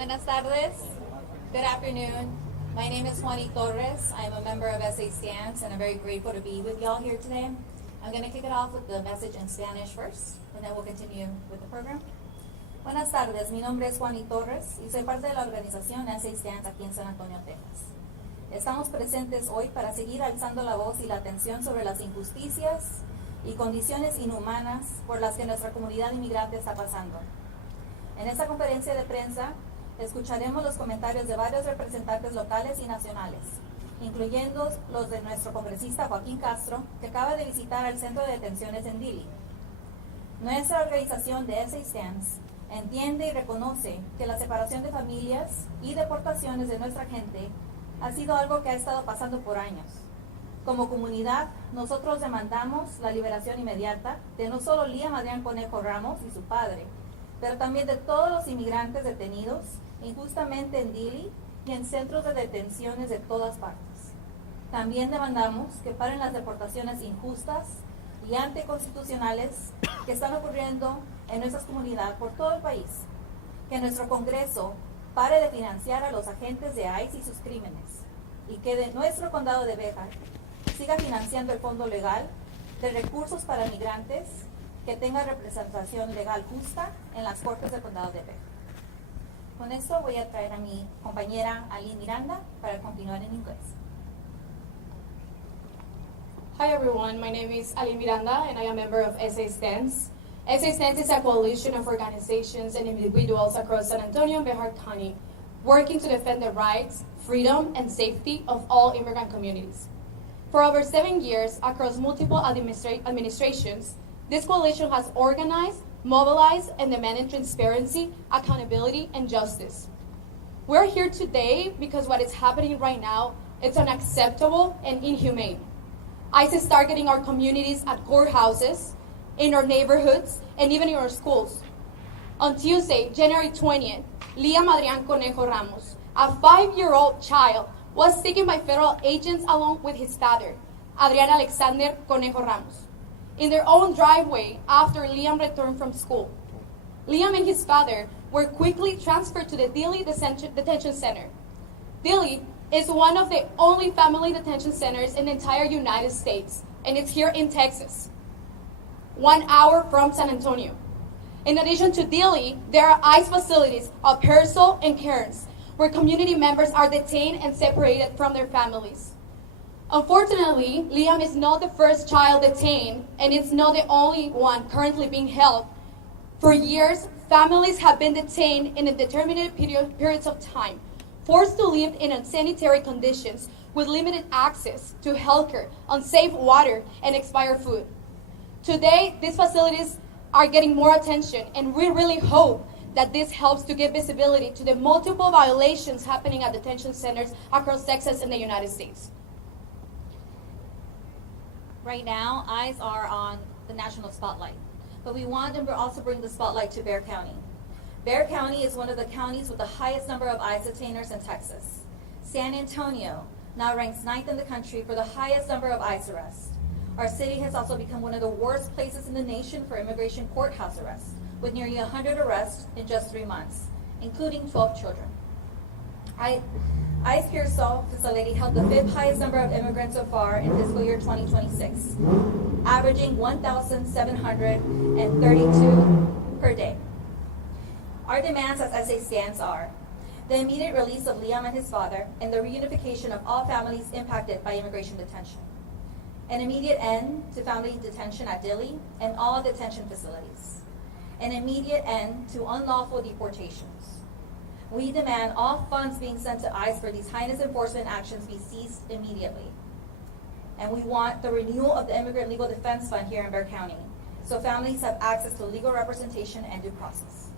Buenas tardes. Good afternoon. My name is Juanita Torres. I'm a member of SA Stance, and I'm very grateful to be with y'all here today. I'm going to kick it off with the message in Spanish first, and then we'll continue with the program. Buenas tardes. Mi nombre es Juanita Torres y soy parte de la organización SA Stance aquí en San Antonio, Texas. Estamos presentes hoy para seguir alzando la voz y la atención sobre las injusticias y condiciones inhumanas por las que nuestra comunidad inmigrante está pasando. En esta conferencia de prensa escucharemos los comentarios de varios representantes locales y nacionales, incluyendo los de nuestro congresista Joaquin Castro, que acaba de visitar el centro de detenciones en Dilley. Nuestra organización de SA Stance entiende y reconoce que la separación de familias y deportaciones de nuestra gente ha sido algo que ha estado pasando por años. Como comunidad, nosotros demandamos la liberación inmediata de no solo Liam Adrian Conejo Ramos y su padre, pero también de todos los inmigrantes detenidos injustamente en Dilley y en centros de detenciones de todas partes. También demandamos que paren las deportaciones injustas y anticonstitucionales que están ocurriendo en nuestra comunidad por todo el país. Que nuestro Congreso pare de financiar a los agentes de ICE y sus crímenes, y que de nuestro condado de Bejar siga financiando el fondo legal de recursos para migrantes que tenga representación legal justa en las cortes del condado de Bejar. Con esto voy a traer a mi compañera Ali Miranda para continuar en inglés. Hi everyone, my name is Ali Miranda and I am a member of SA Stance. SA Stance is a coalition of organizations and individuals across San Antonio and Bejar County working to defend the rights, freedom, and safety of all immigrant communities. For over 7 years, across multiple administrations, this coalition has organized, mobilized, and demanded transparency, accountability, and justice. We're here today because what is happening right now is unacceptable and inhumane. ICE is targeting our communities at courthouses, in our neighborhoods, and even in our schools. On Tuesday, January 20th, Liam Adrian Conejo Ramos, a 5-year-old child, was taken by federal agents along with his father, Adrian Alexander Conejo Ramos, in their own driveway after Liam returned from school. Liam and his father were quickly transferred to the Dilley Detention Center. Dilley is one of the only family detention centers in the entire United States, and it's here in Texas, 1 hour from San Antonio. In addition to Dilley, there are ICE facilities at Purcell and Cairns, where community members are detained and separated from their families. Unfortunately, Liam is not the first child detained, and it's not the only one currently being held. For years, families have been detained in indeterminate periods of time, forced to live in unsanitary conditions with limited access to healthcare, unsafe water, and expired food. Today, these facilities are getting more attention, and we really hope that this helps to give visibility to the multiple violations happening at detention centers across Texas and the United States. Right now, eyes are on the national spotlight, but we want to also bring the spotlight to Bexar County. Bexar County is one of the counties with the highest number of ICE detainers in Texas. San Antonio now ranks 9th in the country for the highest number of ICE arrests. Our city has also become one of the worst places in the nation for immigration courthouse arrests, with nearly 100 arrests in just 3 months, including 12 children. ICE Purcell facility held the 5th highest number of immigrants so far in fiscal year 2026, averaging 1,732 per day. Our demands as SA Stance are the immediate release of Liam and his father and the reunification of all families impacted by immigration detention, an immediate end to family detention at Dilley and all detention facilities, an immediate end to unlawful deportations. We demand all funds being sent to ICE for these heinous enforcement actions be ceased immediately. And we want the renewal of the Immigrant Legal Defense Fund here in Bexar County, so families have access to legal representation and due process.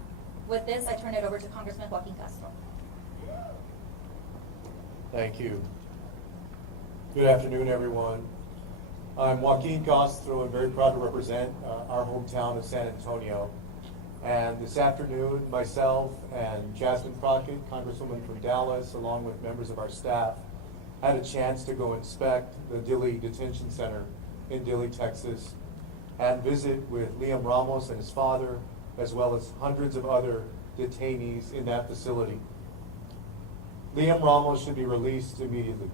With this, I turn it over to Congressman Joaquin Castro. Thank you. Good afternoon, everyone. I'm Joaquin Castro and very proud to represent our hometown of San Antonio. And this afternoon, myself and Jasmine Crockett, Congresswoman from Dallas, along with members of our staff, had a chance to go inspect the Dilley Detention Center in Dilley, Texas, and visit with Liam Ramos and his father, as well as hundreds of other detainees in that facility. Liam Ramos should be released immediately.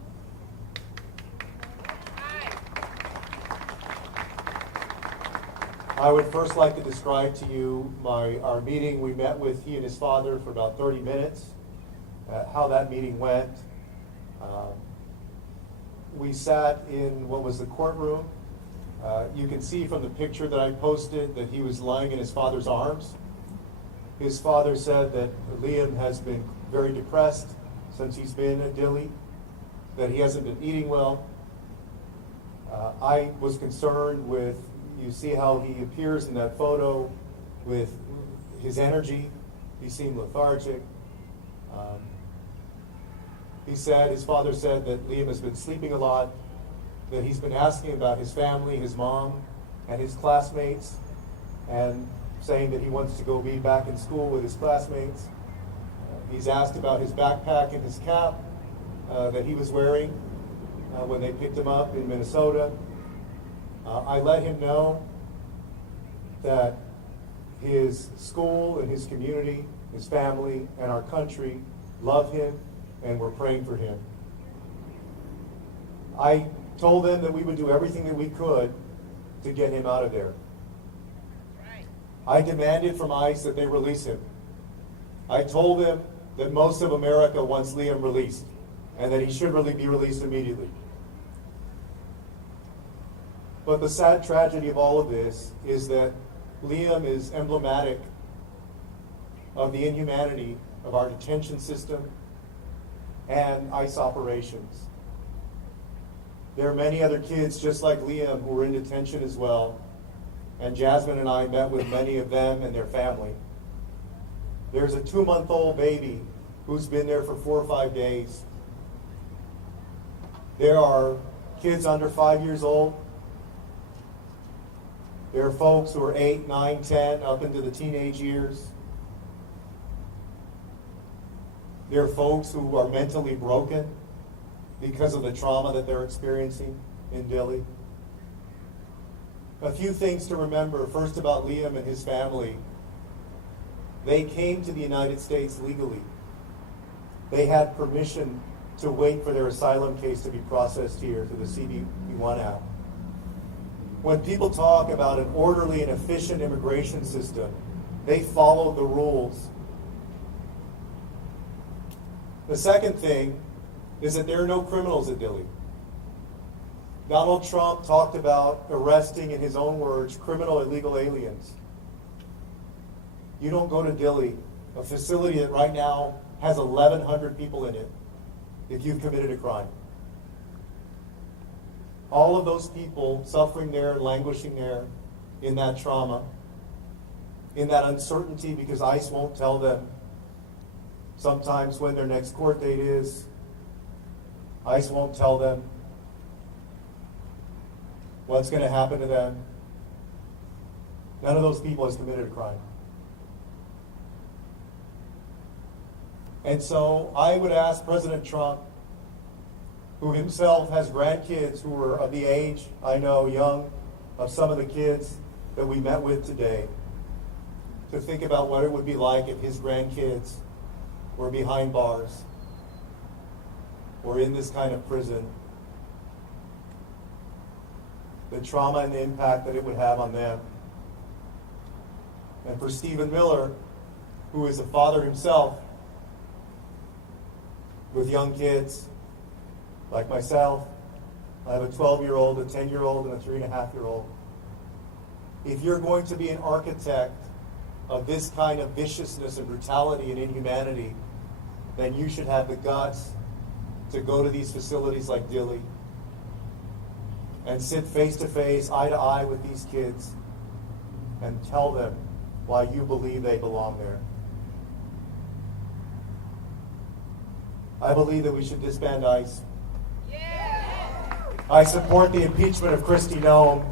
I would first like to describe to you our meeting. We met with he and his father for about 30 minutes, how that meeting went. We sat in what was the courtroom. You can see from the picture that I posted that he was lying in his father's arms. His father said that Liam has been very depressed since he's been at Dilley, that he hasn't been eating well. I was concerned with, you see how he appears in that photo with his energy. He seemed lethargic. His father said that Liam has been sleeping a lot, that he's been asking about his family, his mom, and his classmates, and saying that he wants to go be back in school with his classmates. He's asked about his backpack and his cap that he was wearing when they picked him up in Minnesota. I let him know that his school and his community, his family, and our country love him and we're praying for him. I told them that we would do everything that we could to get him out of there. I demanded from ICE that they release him. I told them that most of America wants Liam released and that he should really be released immediately. But the sad tragedy of all of this is that Liam is emblematic of the inhumanity of our detention system and ICE operations. There are many other kids just like Liam who are in detention as well, and Jasmine and I met with many of them and their family. There's a 2-month-old baby who's been there for 4 or 5 days. There are kids under 5 years old. There are folks who are 8, 9, 10, up into the teenage years. There are folks who are mentally broken because of the trauma that they're experiencing in Dilley. A few things to remember. First, about Liam and his family. They came to the United States legally. They had permission to wait for their asylum case to be processed here through the CB1 app. When people talk about an orderly and efficient immigration system, they follow the rules. The second thing is that there are no criminals at Dilley. Donald Trump talked about arresting, in his own words, criminal illegal aliens. You don't go to Dilley, a facility that right now has 1,100 people in it, if you've committed a crime. All of those people suffering there, languishing there, in that trauma, in that uncertainty because ICE won't tell them sometimes when their next court date is. ICE won't tell them what's going to happen to them. None of those people has committed a crime. And so I would ask President Trump, who himself has grandkids who are of the age, I know, young, of some of the kids that we met with today, to think about what it would be like if his grandkids were behind bars or in this kind of prison. The trauma and the impact that it would have on them. And for Stephen Miller, who is a father himself with young kids, like myself, I have a 12-year-old, a 10-year-old, and a 3.5-year-old. If you're going to be an architect of this kind of viciousness and brutality and inhumanity, then you should have the guts to go to these facilities like Dilley and sit face to face, eye to eye with these kids and tell them why you believe they belong there. I believe that we should disband ICE. I support the impeachment of Kristi Noem.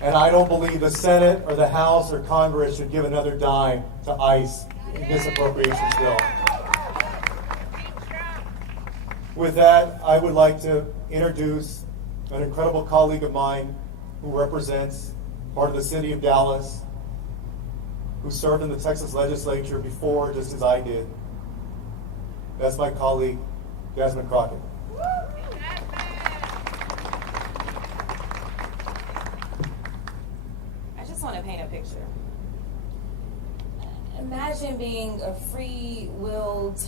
And I don't believe the Senate or the House or Congress should give another dime to ICE in this appropriations bill. With that, I would like to introduce an incredible colleague of mine who represents part of the city of Dallas, who served in the Texas legislature before, just as I did. That's my colleague, Congressman Crockett. I just want to paint a picture. Imagine being a free-willed,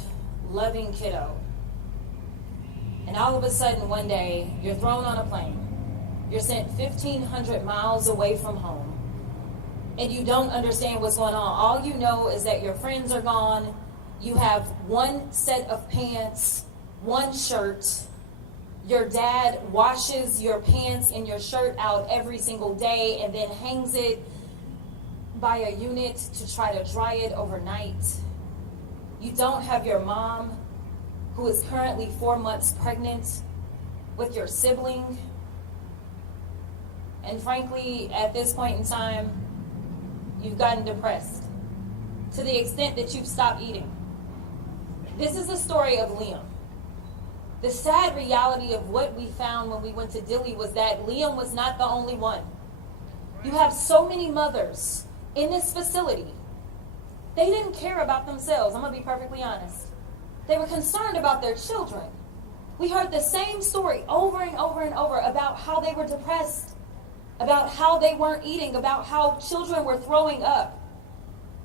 loving kiddo, and all of a sudden one day you're thrown on a plane. You're sent 1,500 miles away from home, and you don't understand what's going on. All you know is that your friends are gone. You have one set of pants, one shirt. Your dad washes your pants and your shirt out every single day and then hangs it by a unit to try to dry it overnight. You don't have your mom, who is currently 4 months pregnant with your sibling. And frankly, at this point in time, you've gotten depressed to the extent that you've stopped eating. This is the story of Liam. The sad reality of what we found when we went to Dilley was that Liam was not the only one. You have so many mothers in this facility. They didn't care about themselves. I'm going to be perfectly honest. They were concerned about their children. We heard the same story over and over and over about how they were depressed, about how they weren't eating, about how children were throwing up.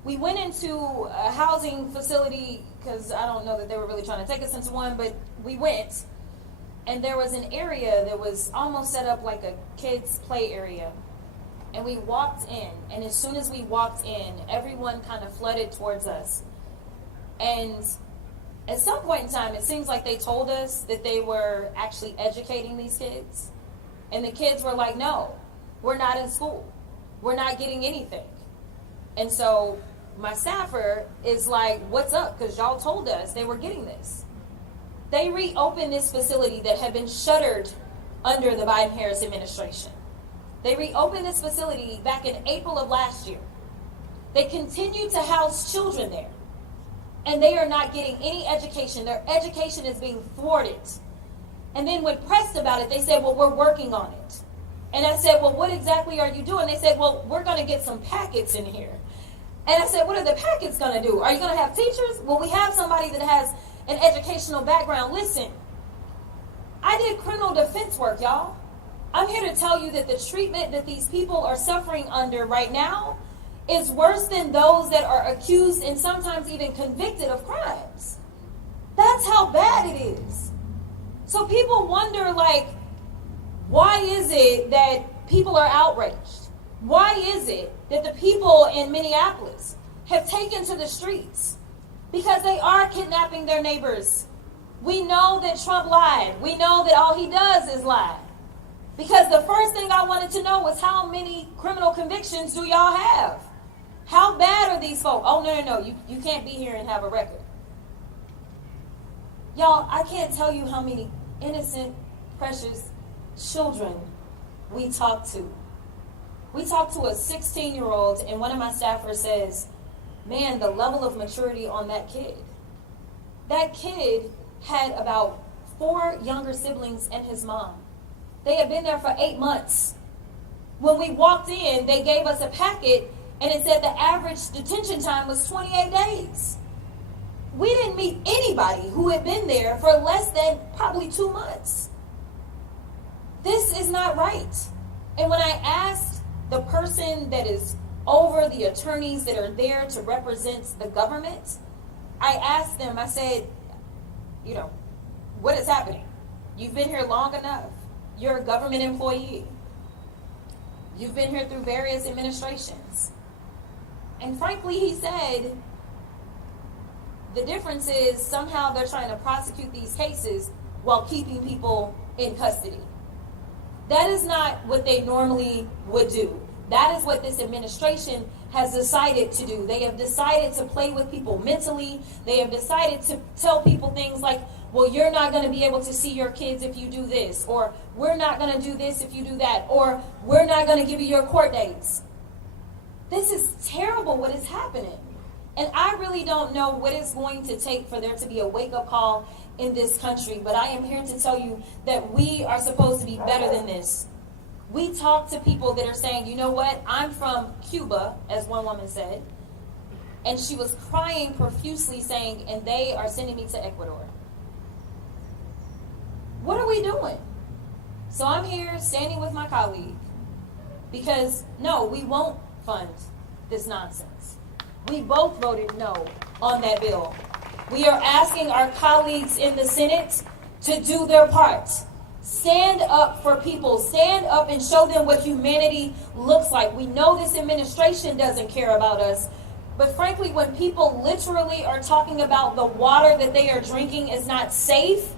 We went into a housing facility because I don't know that they were really trying to take us into one, but we went, and there was an area that was almost set up like a kids' play area. And we walked in, and as soon as we walked in, everyone kind of flooded towards us. And at some point in time, it seems like they told us that they were actually educating these kids. And the kids were like, no, we're not in school. We're not getting anything. And so my staffer is like, what's up? Because y'all told us they were getting this. They reopened this facility that had been shuttered under the Biden-Harris administration. They reopened this facility back in April of last year. They continue to house children there. And they are not getting any education. Their education is being thwarted. And then when pressed about it, they said, well, we're working on it. And I said, well, what exactly are you doing? They said, well, we're going to get some packets in here. And I said, what are the packets going to do? Are you going to have teachers? Well, we have somebody that has an educational background. Listen, I did criminal defense work, y'all. I'm here to tell you that the treatment that these people are suffering under right now is worse than those that are accused and sometimes even convicted of crimes. That's how bad it is. So people wonder, like, why is it that people are outraged? Why is it that the people in Minneapolis have taken to the streets? Because they are kidnapping their neighbors. We know that Trump lied. We know that all he does is lie. Because the first thing I wanted to know was how many criminal convictions do y'all have? How bad are these folks? Oh, no. You can't be here and have a record. Y'all, I can't tell you how many innocent, precious children we talk to. We talked to a 16-year-old, and one of my staffers says, man, the level of maturity on that kid. That kid had about 4 younger siblings and his mom. They had been there for 8 months. When we walked in, they gave us a packet, and it said the average detention time was 28 days. We didn't meet anybody who had been there for less than probably 2 months. This is not right. And when I asked the person that is over the attorneys that are there to represent the government, I asked them, I said, what is happening? You've been here long enough. You're a government employee. You've been here through various administrations. And frankly, he said, the difference is somehow they're trying to prosecute these cases while keeping people in custody. That is not what they normally would do. That is what this administration has decided to do. They have decided to play with people mentally. They have decided to tell people things like, well, you're not going to be able to see your kids if you do this, or we're not going to do this if you do that, or we're not going to give you your court dates. This is terrible what is happening. And I really don't know what it's going to take for there to be a wake-up call in this country, but I am here to tell you that we are supposed to be better than this. We talk to people that are saying, you know what, I'm from Cuba, as one woman said. And she was crying profusely saying, and they are sending me to Ecuador. What are we doing? So I'm here standing with my colleague because no, we won't fund this nonsense. We both voted no on that bill. We are asking our colleagues in the Senate to do their part. Stand up for people. Stand up and show them what humanity looks like. We know this administration doesn't care about us. But frankly, when people literally are talking about the water that they are drinking is not safe,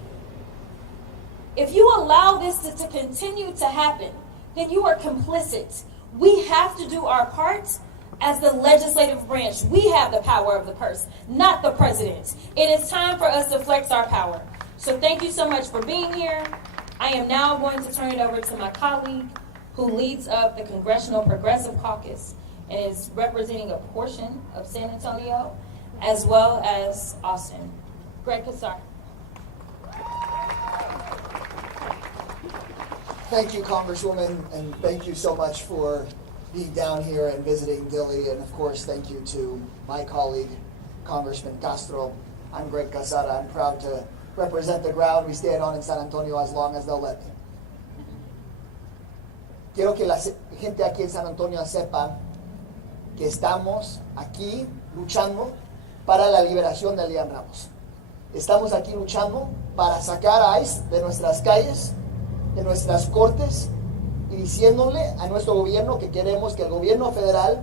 if you allow this to continue to happen, then you are complicit. We have to do our part as the legislative branch. We have the power of the purse, not the president. It is time for us to flex our power. So thank you so much for being here. I am now going to turn it over to my colleague who leads up the Congressional Progressive Caucus and is representing a portion of San Antonio as well as Austin. Greg Casar. Thank you, Congresswoman, and thank you so much for being down here and visiting Dilley. And of course, thank you to my colleague, Congressman Castro. I'm Greg Casar. I'm proud to represent the ground we stand on in San Antonio as long as they'll let me. Quiero que la gente aquí en San Antonio sepa que estamos aquí luchando para la liberación de Liam Ramos. Estamos aquí luchando para sacar a ICE de nuestras calles, de nuestras cortes, y diciéndole a nuestro gobierno que queremos que el gobierno federal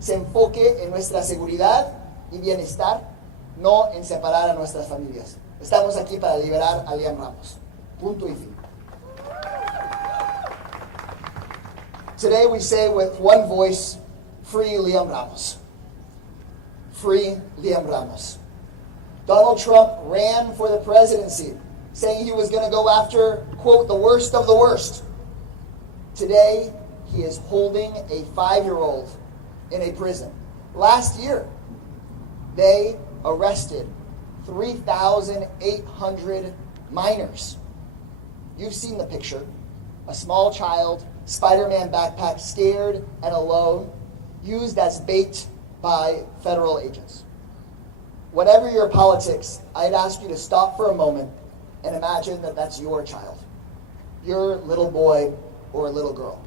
se enfoque en nuestra seguridad y bienestar, no en separar a nuestras familias. Estamos aquí para liberar a Liam Ramos. Punto y fin. Today we say with one voice, free Liam Ramos. Free Liam Ramos. Donald Trump ran for the presidency, saying he was going to go after, quote, the worst of the worst. Today, he is holding a 5-year-old in a prison. Last year, they arrested 3,800 minors. You've seen the picture. A small child, Spider-Man backpack, scared and alone, used as bait by federal agents. Whatever your politics, I'd ask you to stop for a moment and imagine that that's your child, your little boy or little girl.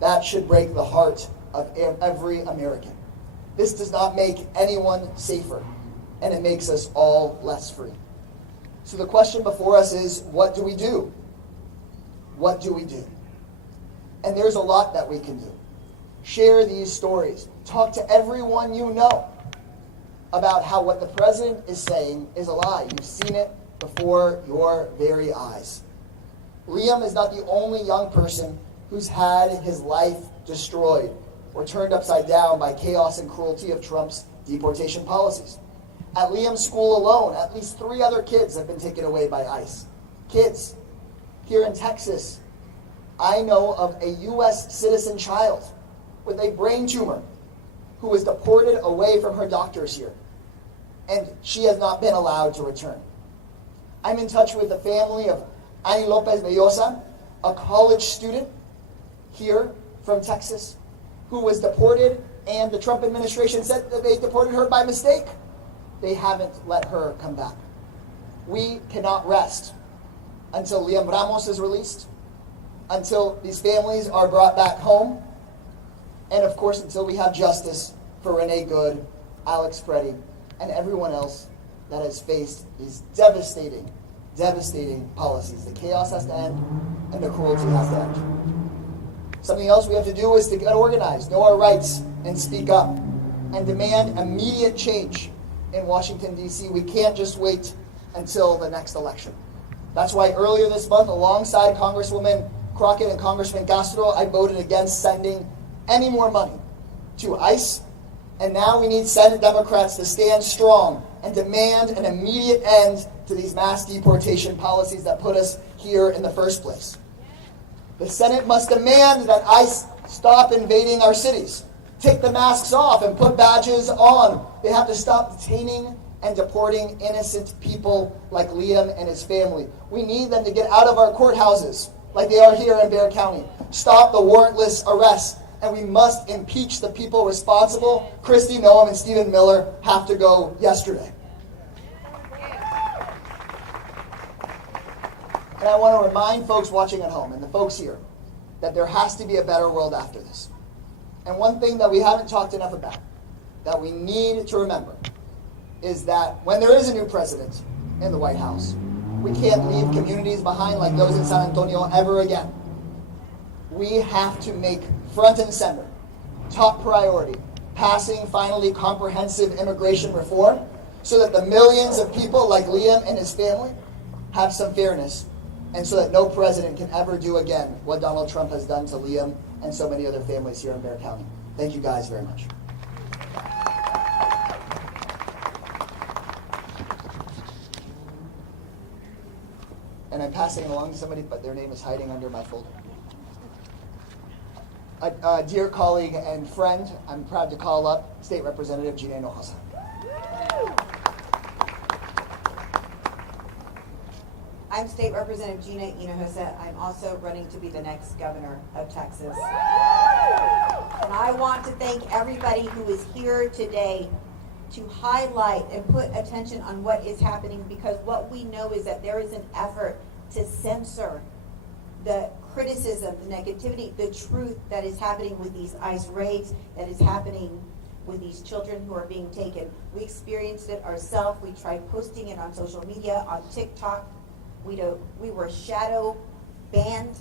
That should break the heart of every American. This does not make anyone safer, and it makes us all less free. So the question before us is, what do we do? What do we do? And there's a lot that we can do. Share these stories. Talk to everyone you know about how what the president is saying is a lie. You've seen it before your very eyes. Liam is not the only young person who's had his life destroyed or turned upside down by chaos and cruelty of Trump's deportation policies. At Liam's school alone, at least 3 other kids have been taken away by ICE. Kids. Here in Texas, I know of a U.S. citizen child with a brain tumor who was deported away from her doctors here, and she has not been allowed to return. I'm in touch with the family of Ani Lopez Bellosa, a college student here from Texas, who was deported, and the Trump administration said that they deported her by mistake. They haven't let her come back. We cannot rest until Liam Ramos is released, until these families are brought back home, and of course until we have justice for Renee Good, Alex Preddy, and everyone else that has faced these devastating policies. The chaos has to end, and the cruelty has to end. Something else we have to do is to get organized, know our rights, and speak up, and demand immediate change in Washington, D.C. We can't just wait until the next election. That's why earlier this month, alongside Congresswoman Crockett and Congressman Castro, I voted against sending any more money to ICE. And now we need Senate Democrats to stand strong and demand an immediate end to these mass deportation policies that put us here in the first place. The Senate must demand that ICE stop invading our cities, take the masks off and put badges on. They have to stop detaining and deporting innocent people like Liam and his family. We need them to get out of our courthouses like they are here in Bexar County. Stop the warrantless arrests and we must impeach the people responsible. Kristi Noem and Stephen Miller have to go yesterday. And I want to remind folks watching at home and the folks here that there has to be a better world after this. And one thing that we haven't talked enough about, that we need to remember, is that when there is a new president in the White House, we can't leave communities behind like those in San Antonio ever again. We have to make front and center, top priority, passing finally comprehensive immigration reform so that the millions of people like Liam and his family have some fairness, and so that no president can ever do again what Donald Trump has done to Liam and so many other families here in Bexar County. Thank you guys very much. And I'm passing along to somebody, but their name is hiding under my folder. A dear colleague and friend, I'm proud to call up State Representative Gina Hinojosa. I'm State Representative Gina Hinojosa. I'm also running to be the next governor of Texas. And I want to thank everybody who is here today to highlight and put attention on what is happening, because what we know is that there is an effort to censor the criticism, the negativity, the truth that is happening with these ICE raids, that is happening with these children who are being taken. We experienced it ourselves. We tried posting it on social media, on TikTok. We were shadow banned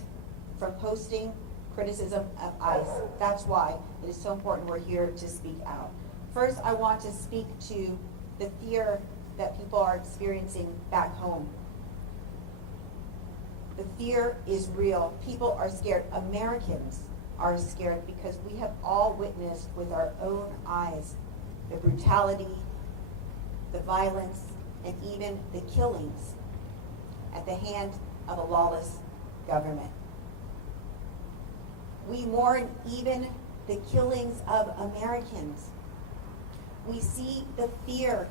from posting criticism of ICE. That's why it is so important we're here to speak out. First, I want to speak to the fear that people are experiencing back home. The fear is real. People are scared. Americans are scared because we have all witnessed with our own eyes the brutality, the violence, and even the killings at the hand of a lawless government. We mourn even the killings of Americans. We see the fear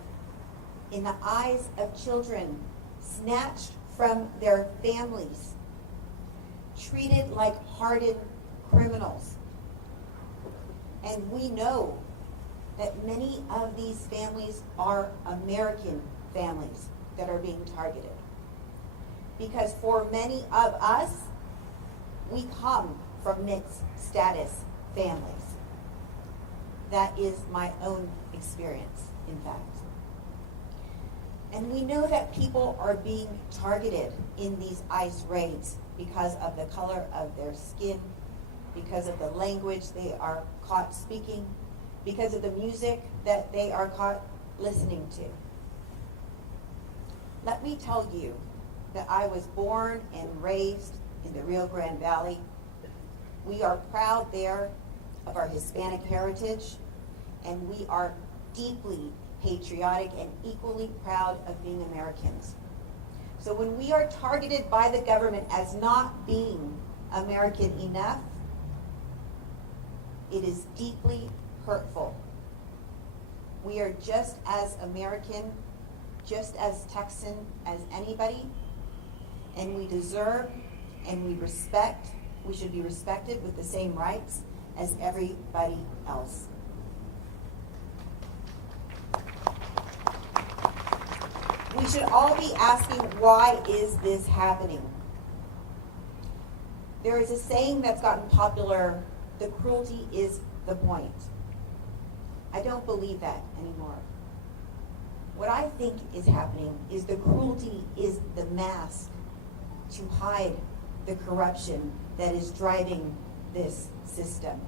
in the eyes of children snatched from their families, treated like hardened criminals. And we know that many of these families are American families that are being targeted. Because for many of us, we come from mixed status families. That is my own experience, in fact. And we know that people are being targeted in these ICE raids because of the color of their skin, because of the language they are caught speaking, because of the music that they are caught listening to. Let me tell you that I was born and raised in the Rio Grande Valley. We are proud there of our Hispanic heritage, and we are deeply patriotic and equally proud of being Americans. So when we are targeted by the government as not being American enough, it is deeply hurtful. We are just as American, just as Texan as anybody, and we deserve and we respect, we should be respected with the same rights as everybody else. We should all be asking, why is this happening? There is a saying that's gotten popular, the cruelty is the point. I don't believe that anymore. What I think is happening is the cruelty is the mask to hide the corruption that is driving this system.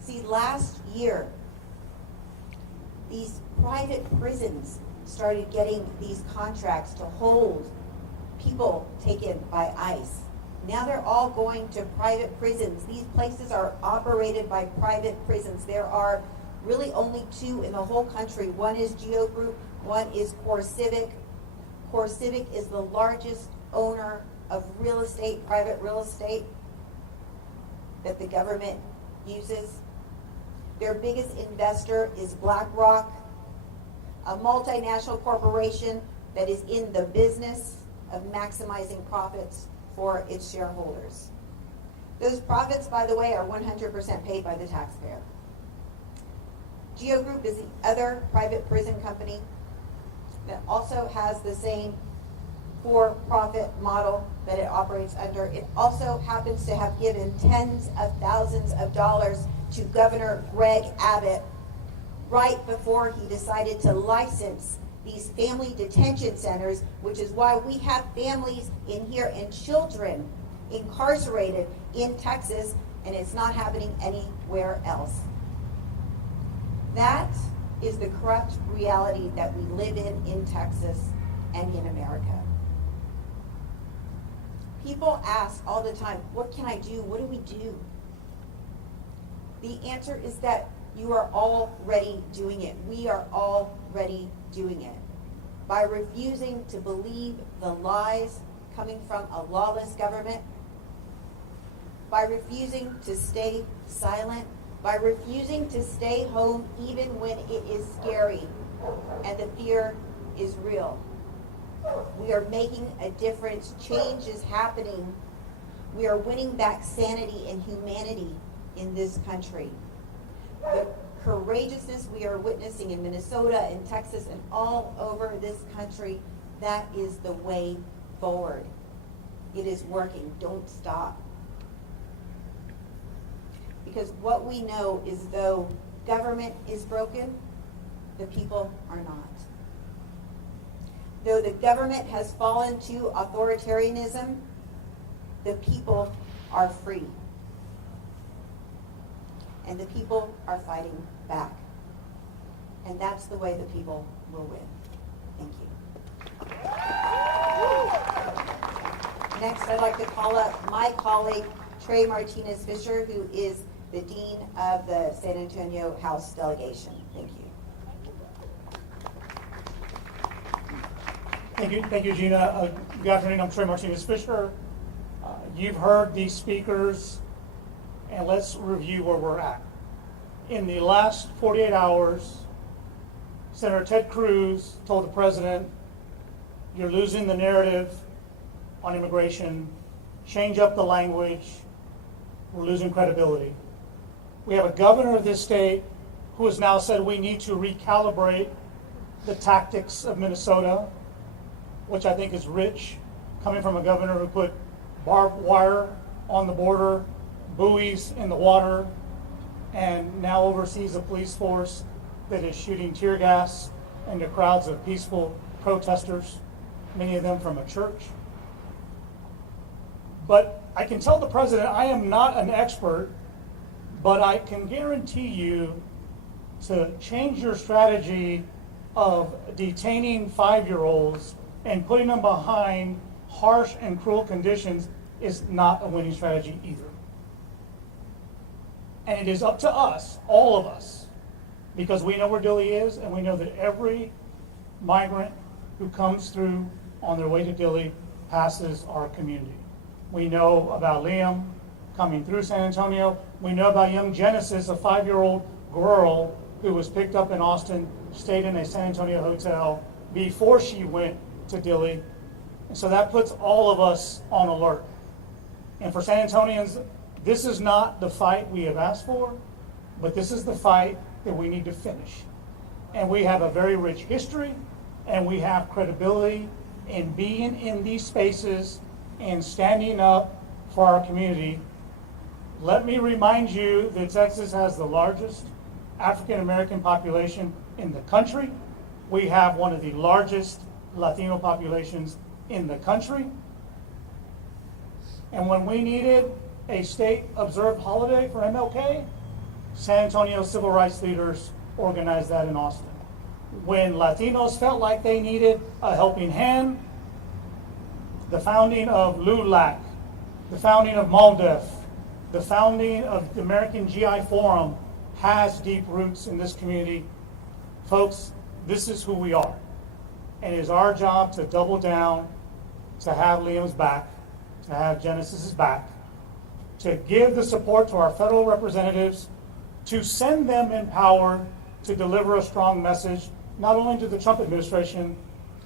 See, last year, these private prisons started getting these contracts to hold people taken by ICE. Now they're all going to private prisons. These places are operated by private prisons. There are really only two in the whole country. One is Geo Group, one is CoreCivic. CoreCivic is the largest owner of real estate, private real estate, that the government uses. Their biggest investor is BlackRock, a multinational corporation that is in the business of maximizing profits for its shareholders. Those profits, by the way, are 100% paid by the taxpayer. Geo Group is the other private prison company that also has the same for-profit model that it operates under. It also happens to have given tens of thousands of dollars to Governor Greg Abbott right before he decided to license these family detention centers, which is why we have families in here and children incarcerated in Texas, and it's not happening anywhere else. That is the corrupt reality that we live in Texas and in America. People ask all the time, what can I do? What do we do? The answer is that you are already doing it. We are already doing it. By refusing to believe the lies coming from a lawless government, by refusing to stay silent, by refusing to stay home even when it is scary and the fear is real. We are making a difference. Change is happening. We are winning back sanity and humanity in this country. The courageousness we are witnessing in Minnesota and Texas and all over this country, that is the way forward. It is working. Don't stop. Because what we know is though government is broken, the people are not. Though the government has fallen to authoritarianism, the people are free. And the people are fighting back. And that's the way the people will win. Thank you. Next, I'd like to call up my colleague, Trey Martinez Fisher, who is the Dean of the San Antonio House Delegation. Thank you. Thank you, Gina. Good afternoon. I'm Trey Martinez Fisher. You've heard these speakers, and let's review where we're at. In the last 48 hours, Senator Ted Cruz told the president, you're losing the narrative on immigration, change up the language, we're losing credibility. We have a governor of this state who has now said we need to recalibrate the tactics of Minnesota, which I think is rich, coming from a governor who put barbed wire on the border, buoys in the water, and now oversees a police force that is shooting tear gas into crowds of peaceful protesters, many of them from a church. But I can tell the president I am not an expert, but I can guarantee you to change your strategy of detaining 5-year-olds and putting them behind harsh and cruel conditions is not a winning strategy either. And it is up to us, all of us, because we know where Dilley is, and we know that every migrant who comes through on their way to Dilley passes our community. We know about Liam coming through San Antonio. We know about young Genesis, a 5-year-old girl who was picked up in Austin, stayed in a San Antonio hotel before she went to Dilley. And so that puts all of us on alert. And for San Antonians, this is not the fight we have asked for, but this is the fight that we need to finish. And we have a very rich history, and we have credibility in being in these spaces and standing up for our community. Let me remind you that Texas has the largest African American population in the country. We have one of the largest Latino populations in the country. And when we needed a state observed holiday for MLK, San Antonio civil rights leaders organized that in Austin. When Latinos felt like they needed a helping hand, the founding of LULAC, the founding of MALDEF, the founding of the American GI Forum has deep roots in this community. Folks, this is who we are. And it is our job to double down, to have Liam's back, to have Genesis's back, to give the support to our federal representatives, to send them in power to deliver a strong message, not only to the Trump administration,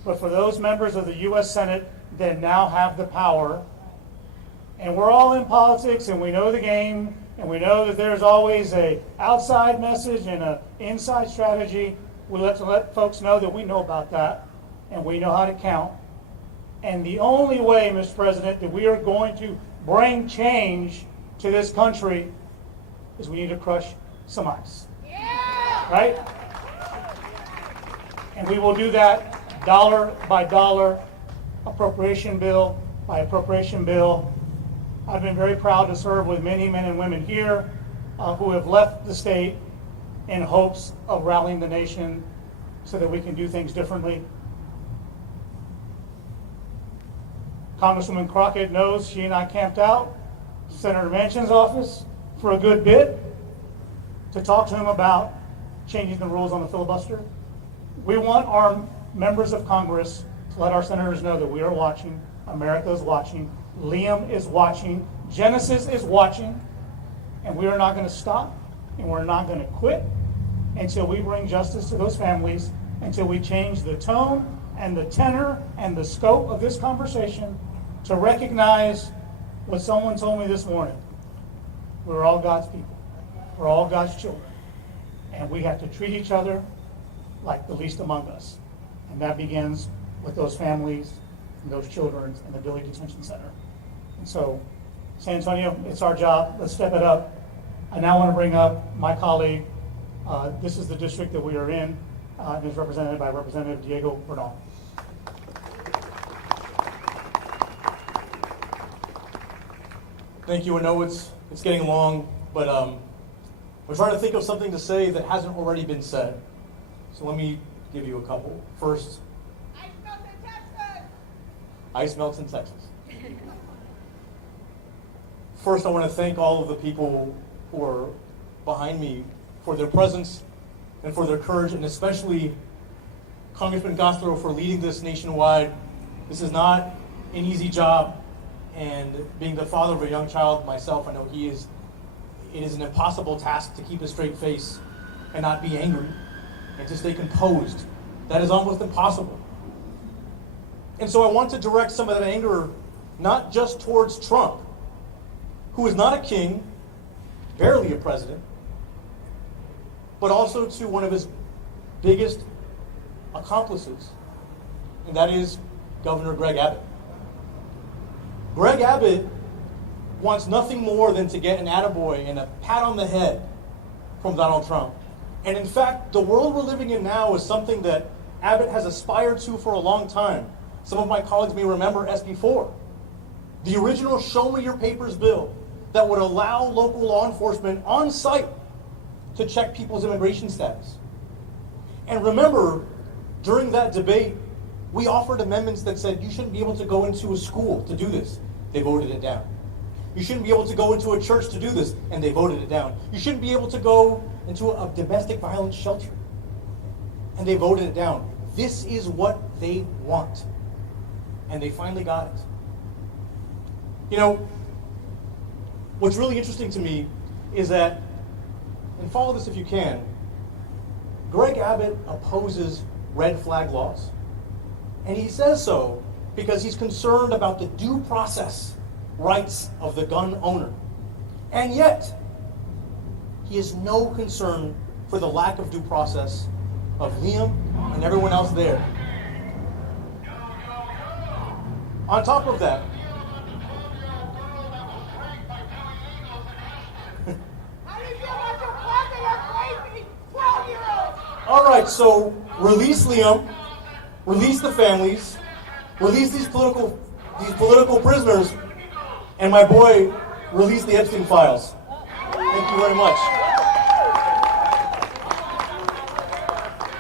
but for those members of the U.S. Senate that now have the power And we're all in politics, and we know the game, and we know that there's always a outside message and an inside strategy. We let folks know that we know about that, and we know how to count. And the only way, Mr. President, that we are going to bring change to this country is we need to crush some ice. Yeah! Right? And we will do that dollar by dollar, appropriation bill by appropriation bill. I've been very proud to serve with many men and women here who have left the state in hopes of rallying the nation so that we can do things differently. Congresswoman Crockett knows she and I camped out Senator Manchin's office for a good bit to talk to him about changing the rules on the filibuster. We want our members of Congress to let our senators know that we are watching, America is watching, Liam is watching, Genesis is watching, and we are not going to stop and we're not going to quit until we bring justice to those families, until we change the tone and the tenor and the scope of this conversation to recognize what someone told me this morning. We're all God's people. We're all God's children. And we have to treat each other like the least among us. And that begins with those families and those children in the Dilley Detention Center. And so, San Antonio, it's our job. Let's step it up. I now want to bring up my colleague. This is the district that we are in, and is represented by Representative Diego Bernal. Thank you. I know it's getting long, but we're trying to think of something to say that hasn't already been said. So let me give you a couple. First, Ice melts in Texas. ice melts in Texas. First, I want to thank all of the people who are behind me for their presence and for their courage, and especially Congressman Castro for leading this nationwide. This is not an easy job. And being the father of a young child myself, I know it is an impossible task to keep a straight face and not be angry and to stay composed. That is almost impossible. And so I want to direct some of that anger not just towards Trump, who is not a king, barely a president, but also to one of his biggest accomplices, and that is Governor Greg Abbott. Greg Abbott wants nothing more than to get an attaboy and a pat on the head from Donald Trump. And in fact, the world we're living in now is something that Abbott has aspired to for a long time. Some of my colleagues may remember SB 4, the original Show Me Your Papers bill that would allow local law enforcement on site to check people's immigration status. And remember, during that debate, we offered amendments that said you shouldn't be able to go into a school to do this. They voted it down. You shouldn't be able to go into a church to do this, and they voted it down. You shouldn't be able to go into a domestic violence shelter, and they voted it down. This is what they want, and they finally got it. You know, what's really interesting to me is that, and follow this if you can, Greg Abbott opposes red flag laws. And he says so because he's concerned about the due process rights of the gun owner. And yet, he has no concern for the lack of due process of Liam and everyone else there. On top of that, all right, so release Liam, release the families, release these political prisoners, and my boy, release the Epstein files. Thank you very much.